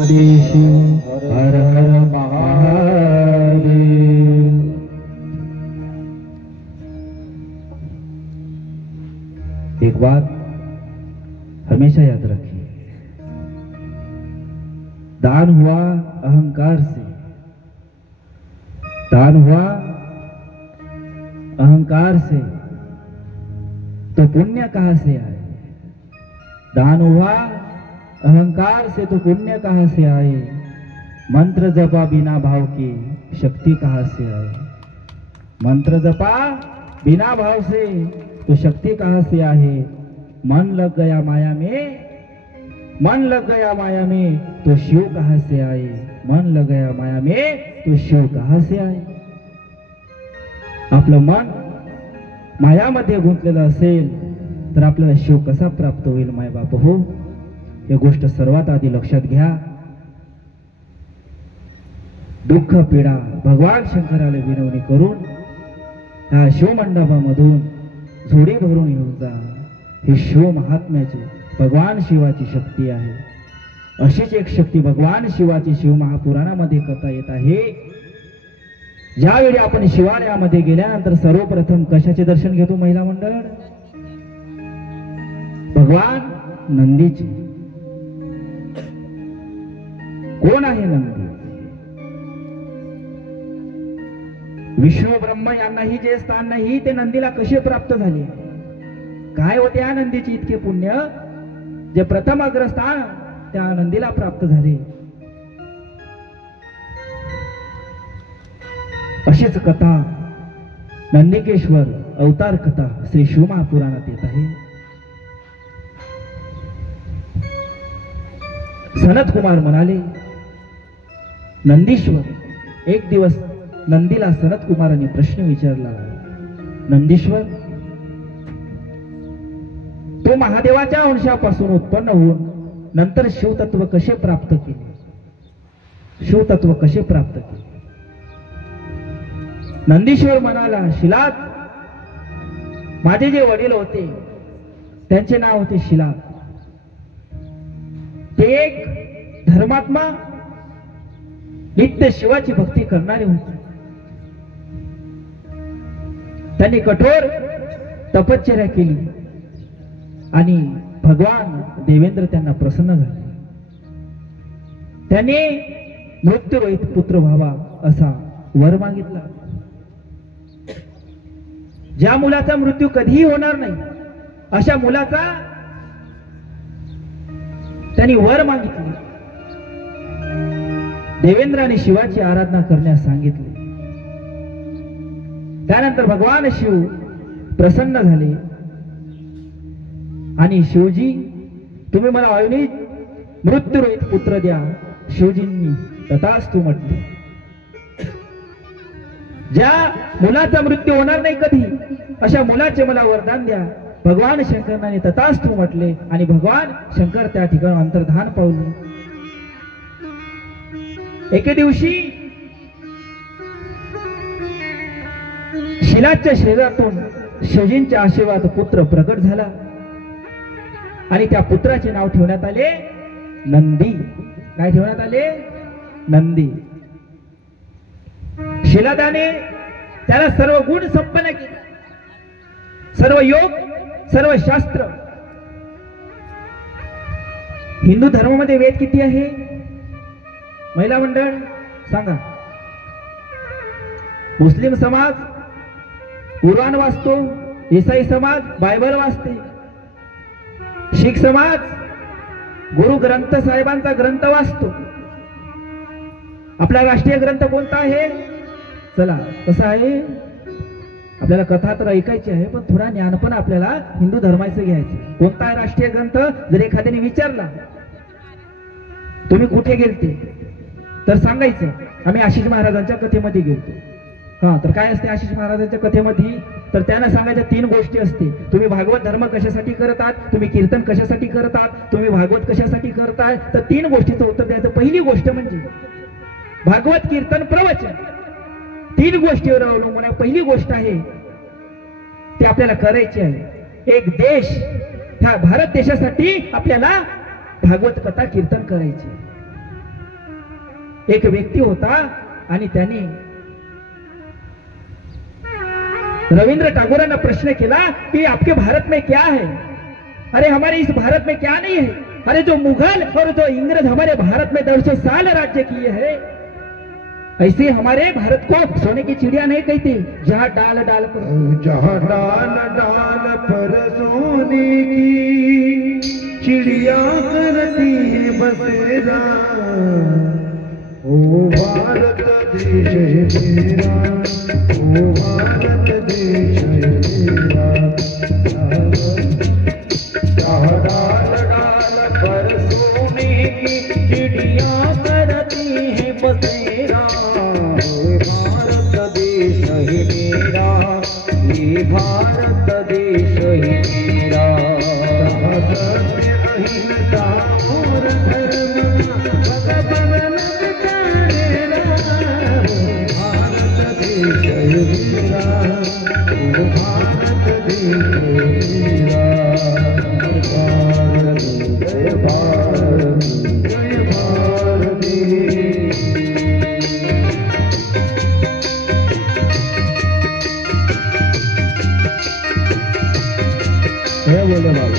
हर हर महादेव। एक बात हमेशा याद रखिए, दान हुआ अहंकार से, दान हुआ अहंकार से तो पुण्य कहां से आए? दान हुआ अहंकार से तो पुण्य कहां से आए? मंत्र जपा बिना भाव की शक्ति कहां से आए? मंत्र जपा बिना भाव से तो शक्ति कहां से आए? मन लग गया माया में, मन लग गया माया में तो शिव कहां से आए? मन लग गया माया में तो शिव कहां से आए? आपलं मन मायामध्ये गुंतलेलं असेल तर आपल्याला शिव कसा प्राप्त होईल? माय बाप हो, ही गोष्ट सर्वात आधी लक्षात घ्या। दुःख पीडा भगवान शंकराला विनवणी करून ह्या शिवमंडपामधून झोडी भरून येऊन जा। ही शिव महात्म्याची, भगवान शिवाची शक्ती आहे। अशीच एक शक्ती भगवान शिवाची शिव महापुराणामध्ये कथा येत आहे। ज्यावेळी आपण शिवालयामध्ये गेल्यानंतर सर्वप्रथम कशाचे दर्शन घेतो महिला मंडळ? भगवान नंदीचे। कोण आहे नंदी? विष्णू ब्रह्म यांनाही जे स्थान नाही ते नंदीला कसे प्राप्त झाले? काय होते या नंदीचे इतके पुण्य जे प्रथम अग्रस्थान त्या नंदीला प्राप्त झाले? अशीच कथा नंदिकेश्वर अवतार कथा श्री शिव महापुराणात येत आहे। सनत कुमार म्हणाले, नंदीश्वर, एक दिवस नंदीला सनत कुमारांनी प्रश्न विचारला, नंदीश्वर, तो महादेवाच्या अंशापासून उत्पन्न होऊन नंतर शिवतत्व कसे प्राप्त केले? शिवतत्व कसे प्राप्त केले? नंदीश्वर म्हणाला, शिलाद, माझे जे वडील होते त्यांचे नाव होते शिलाद। ते एक धर्मात्मा, नित्य शिवाची भक्ती करणारे होते। त्यांनी कठोर तपश्चर्या केली आणि भगवान देवेंद्र त्यांना प्रसन्न झाले। त्यांनी मृत्यूरहित पुत्र व्हावा असा वर मागितला। ज्या मुलाचा मृत्यू कधीही होणार नाही अशा मुलाचा त्यांनी वर मागितले। देवेंद्राने शिवाची आराधना करण्यास सांगितले। त्यानंतर भगवान शिव प्रसन्न झाले आणि शिवजी, तुम्ही मला अवनीत मृत्यूरहित पुत्र द्या। शिवजींनी तथास्तु म्हटले। ज्या मुलाचा मृत्यू होणार नाही कधी अशा मुलाचे मला वरदान द्या। भगवान शंकराने तथास्तु म्हटले आणि भगवान शंकर त्या ठिकाणी अंतर्धान पावले। एके दिवशी शिलाच्या शरीरातून शिवजींच्या आशीर्वाद पुत्र प्रकट झाला आणि त्या पुत्राचे नाव ठेवण्यात आले नंदी। काय ठेवण्यात आले? नंदी। शिलादाने त्याला सर्व गुण संपन्न केले, सर्व योग, सर्व शास्त्र। हिंदू धर्मामध्ये वेद किती आहे महिला मंडळ सांगा? मुस्लिम समाज कुराण वाचतो, ईसाई समाज बायबल वाचते, शीख समाज गुरु ग्रंथ साहेबांचा ग्रंथ वाचतो। आपला राष्ट्रीय ग्रंथ कोणता आहे? चला, कसा आहे? आपल्याला कथा तर ऐकायची आहे पण थोडा ज्ञान पण आपल्याला हिंदू धर्माचं घ्यायचं। कोणता आहे राष्ट्रीय ग्रंथ? जर एखाद्याने विचारला तुम्ही कुठे गेलते तर सांगायचं आम्ही आशिष महाराजांच्या कथेमध्ये गेलतो। हा, तर काय असते आशिष महाराजांच्या कथेमध्ये? तर त्यांना सांगायच्या 3 गोष्टी असते। तुम्ही भागवत धर्म कशासाठी करतात, तुम्ही कीर्तन कशासाठी करतात, तुम्ही भागवत कशासाठी करताय? तर 3 गोष्टीचं उत्तर द्यायचं। पहिली गोष्ट म्हणजे भागवत, कीर्तन, प्रवचन, 3 गोष्टीवर अवलंबून आहे। पहिली गोष्ट आहे ते आपल्याला करायची आहे। एक देश, ह्या भारत देशासाठी आपल्याला भागवत कथा कीर्तन करायची। एक व्यक्ती होता आणि त्याने रविंद्र टागोरांना प्रश्न केला कि आपके भारत में क्या है? अरे हमारे इस भारत में क्या नहीं है? अरे जो मुगल और जो इंग्रज हमारे भारत में 150 साल राज्य किए हैं, ऐसे हमारे भारत को सोने की चिड़िया नहीं कहती, जहाँ डाल डाल पर सोने की चिड़िया करती है बसेरा। ओ भारत देश है मेरा, ओ भारत देश है मेरा, जहाँ डाल डाल पर सोने की चिड़िया करती है बसेरा। भारत देश है मेरा, ये भारत देश है मेरा, सत्य अहिंसा और धर्म भगवान तेरा। भारत देश है मेरा, वो भारत देश है मेरा। भारत जय भारत जय भारत। बोले बाबा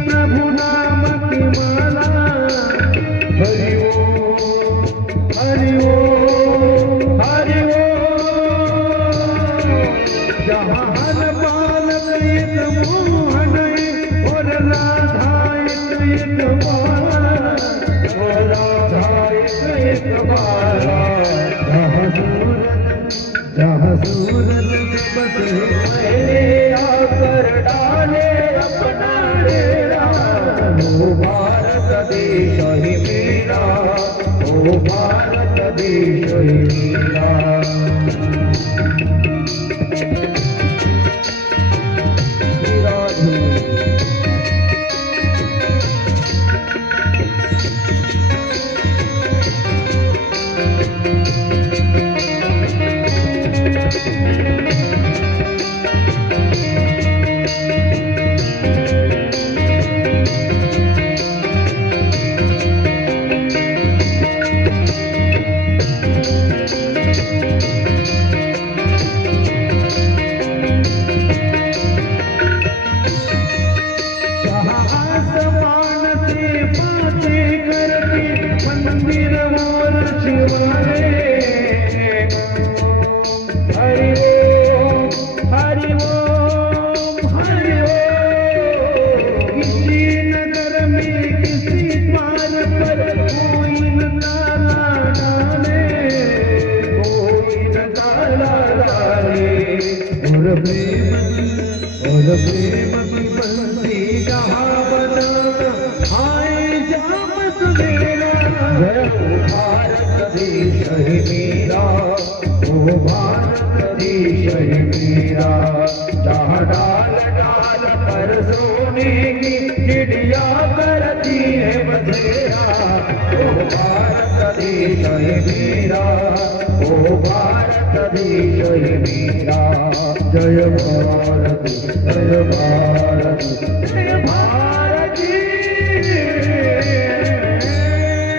प्रभु नाम की माला। हरि ओम हरि ओम हरि ओम। जहान बालक एक मोहन और राधा एक बाला, और राधा एक बाला। जहाँ सूरज बसे आकर डाले अपना डेरा। ओ भारत देश है मेरा, ओ भारत देश है मेरा। जहाँ डाल डाल पर सोने की चिड़िया करती है बसेरा। ओ भारत देश है मेरा, ओ भारत देश है मेरा। जय भारत जय भारत जय भारत।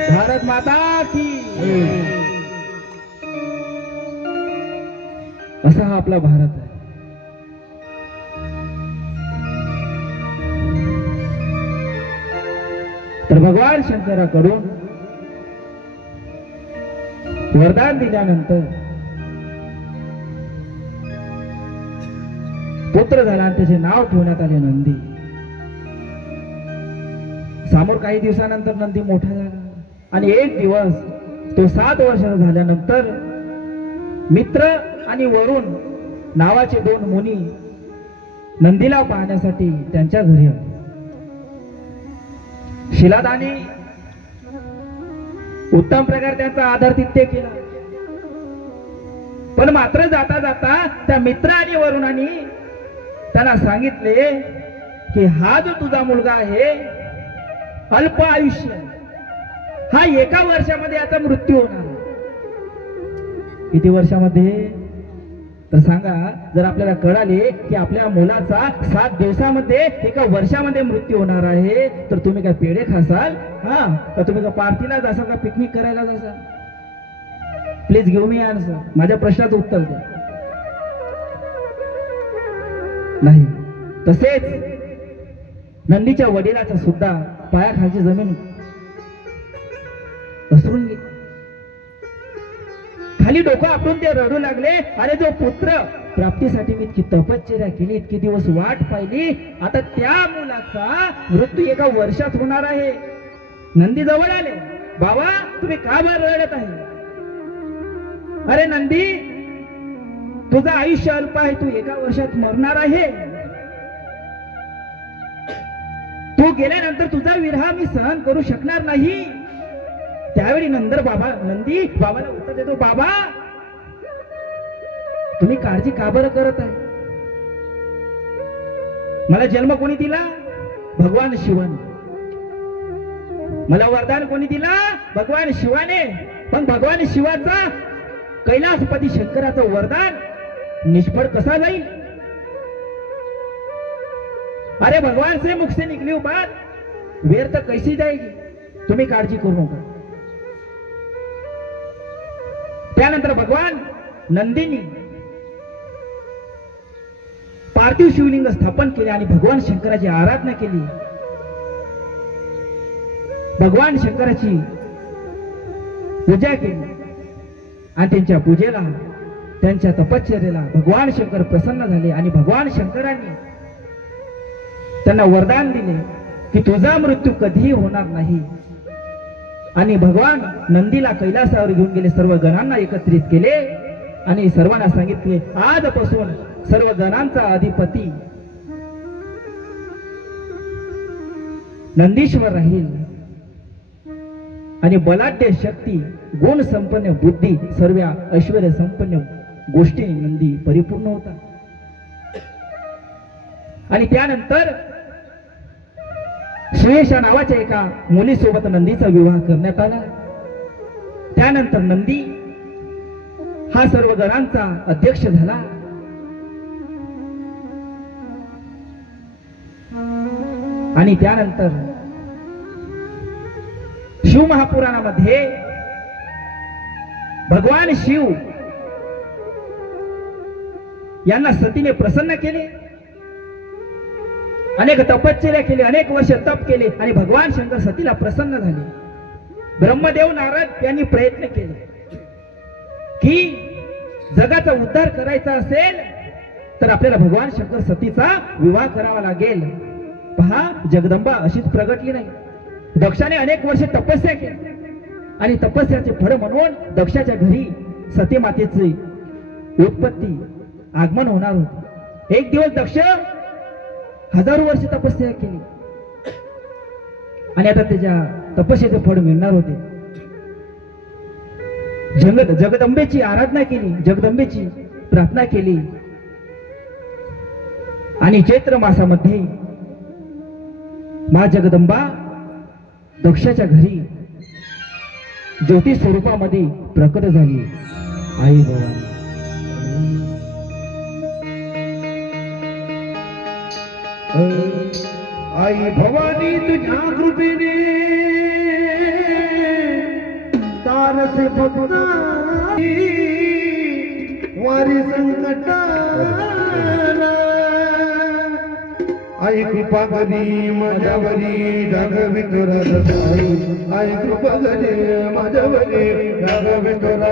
भारत माता की। असा हा आपला भारत आहे। तर भगवान शंकराकडून वरदान दिल्यानंतर पुत्र झाला आणि त्याचे नाव ठेवण्यात आले नंदी। समोर काही दिवसानंतर नंदी मोठा झाला आणि एक दिवस तो 7 वर्षाचा झाल्यानंतर मित्र आणि वरुण नावाचे दोन मुनी नंदीला पाहण्यासाठी त्यांच्या घरी आले. शिलादाने उत्तम प्रकारे त्यांचा आदरातिथ्य केला. पण मात्र जाता जाता त्या मित्र आणि वरुणाने त्यांना सांगितले की हा जो तुझा मुलगा आहे अल्प आयुष्य, हा 1 वर्षामध्ये याचा मृत्यू होणार. किती वर्षामध्ये? तर सांगा, जर आपल्याला कळाले की आपल्या मुलाचा 7 दिवसामध्ये 1 वर्षामध्ये मृत्यू होणार आहे, तर तुम्ही काय पेढे खासाल? हा, तर तुम्ही का पार्टीला जासाल का पिकनिक करायला जासाल? Please give me answer. माझ्या प्रश्नाचं उत्तर द्या. नाही. तसेच नंदीच्या वडिलाचा सुद्धा पायाखालची जमीन घसरून गेली. खाली डोकं आपटून ते रडू लागले, अरे जो पुत्र प्राप्तीसाठी मी इतकी तपश्चर्या केली, इतके दिवस वाट पाहिली, आता त्या मुलाचा मृत्यू 1 वर्षात होणार आहे. नंदी जवळ आले. बाबा, तुम्ही का बरं रडत आहे? अरे नंदी, तुझं आयुष्य अल्प आहे, तू 1 वर्षात मरणार आहे. तू गेल्यानंतर तुझा विरह मी सहन करू शकणार नाही. त्यावेळी नंदी बाबाला उत्तर देतो, बाबा तुम्ही काळजी का बरं करत आहे? मला जन्म कोणी दिला? भगवान शिवाने. मला वरदान कोणी दिला? भगवान शिवाने. पण भगवान शिवाचा कैलासपती शंकराचं वरदान निष्फळ कसा जाईल? अरे भगवान से मुख से निकली बात व्यर्थ कैसी जाएगी? तुम्ही काळजी करू नका. त्यानंतर भगवान नंदीनी पार्थिव शिवलिंग स्थापन केले आणि भगवान शंकराची आराधना केली. भगवान शंकराची पूजा केली आणि त्यांच्या पूजेला, त्यांच्या तपश्चर्येला भगवान शंकर प्रसन्न झाले आणि भगवान शंकरांनी त्यांना वरदान दिले की तुझा मृत्यू कधीही होणार नाही. आणि भगवान नंदीला कैलासावर घेऊन गेले, सर्व गणांना एकत्रित केले आणि सर्वांना सांगितले, आजपासून सर्व गणांचा अधिपती नंदीश्वर राहील आणि बलाढ्य शक्ती, गुण संपन्न बुद्धी, सर्व ऐश्वर्य संपन्न गोष्टी नंदी परिपूर्ण होता. आणि त्यानंतर सुयेशा नावाच्या एका मुलीसोबत नंदीचा विवाह करण्यात आला. त्यानंतर नंदी हा सर्व गणांचा अध्यक्ष झाला. आणि त्यानंतर शिव महापुराणामध्ये भगवान शिव यांना सतीने प्रसन्न केले, अनेक तपश्चर्या केली, अनेक वर्ष तप केले आणि भगवान शंकर सतीला प्रसन्न झाले. ब्रह्मदेव नारद यांनी प्रयत्न केले की जगाचा उद्धार करायचा असेल तर आपल्याला भगवान शंकर सतीचा विवाह करावा लागेल. पहा, जगदंबा अशीच प्रगटली नाही. दक्षाने अनेक वर्ष तपस्या केली आणि तपस्याचे फळ म्हणून दक्षाच्या घरी सती मातेचे उत्पत्ती आगमन होणार होते. एक दिवस दक्ष 1000 वर्ष तपस्या केली आणि आता त्याच्या तपस्येचे फळ मिळणार होते. जगदंबेची आराधना केली, जगदंबेची प्रार्थना केली आणि चैत्र मासामध्ये मा जगदंबा दक्षाच्या घरी ज्योती स्वरूपामध्ये प्रकट झाली. आई भवानी, आई भवानी तुझ्या कृपेने तारसे फक्त वारी संकटाला आई कृपा करी माझ्यावरी जागवी तुरा आई कृपा करी माझ्यावरी जागवी तुरा.